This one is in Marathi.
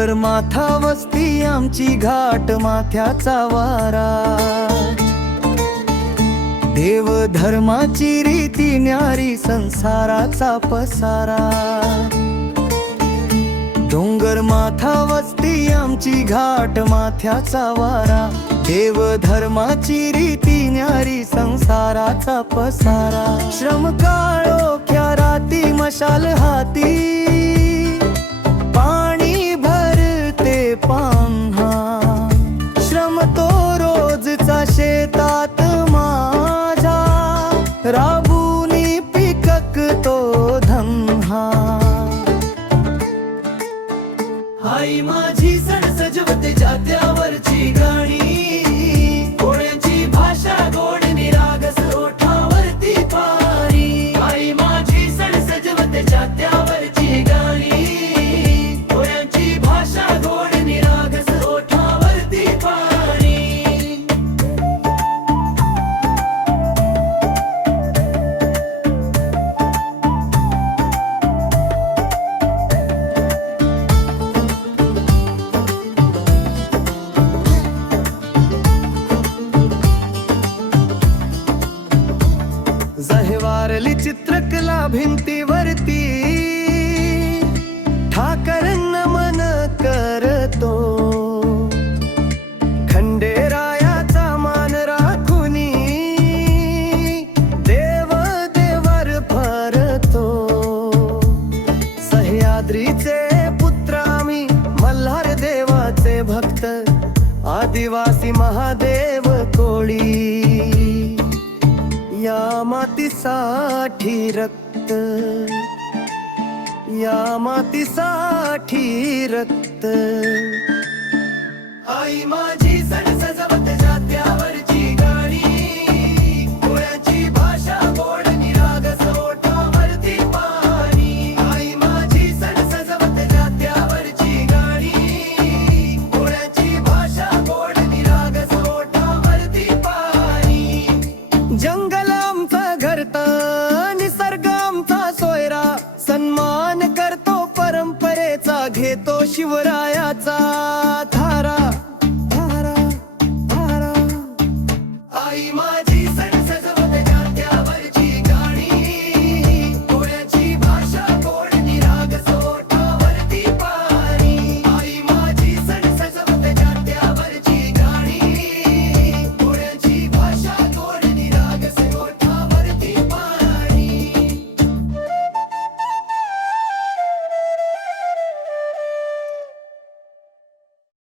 डोंगर माथा वस्ती आमची घाट माथ्याचा वारा, देव धर्माची रीती न्यारी संसाराचा पसारा। डोंगर माथा वस्ती आमची घाट माथ्याचा वारा, देव धर्माची रीती न्यारी संसाराचा पसारा। श्रम काळोख्या राती मशाल हाती, पाणी भरते पान्हा। श्रम तो रोजचा शेतात माझा, राबूनी पिकतो धन्हा। आई माझी सण सजवते जात्यावरची गाणी, कोळ्यांची भाषा गोड निरागस ओठावरती पारी। आई माझी सण सजवते जात्यावरची गाणी, कोळ्यांची भाषा गोड निरागस ओठावरती पारी। जहेवारली चित्रकला भिंतीवरती, ठाकर नमन करतो। खंडेरायाचा मान राखुनी, देव देवर फरतो। सह्याद्रीचे पुत्र आम्ही, मल्हार देवाचे भक्त, आदिवासी महादेव कोळी। या मातीसाठी रक्त, या मातीसाठी रक्त। आई माझी सण सजवते जात्यावरची गाणी, कोळ्यांची भाषा गोड निरागस ओठावरती पाणी। आई माझी सण सजवते जात्यावरची गाणी, कोळ्यांची भाषा गोड निरागस ओठावरती पाणी। जंगल आमचं घरतं, निसर्ग आमचा सोयरा, सन्मान करतो परंपरेचा, घेतो शिवरायाचा धारा धारा धारा। आई माझी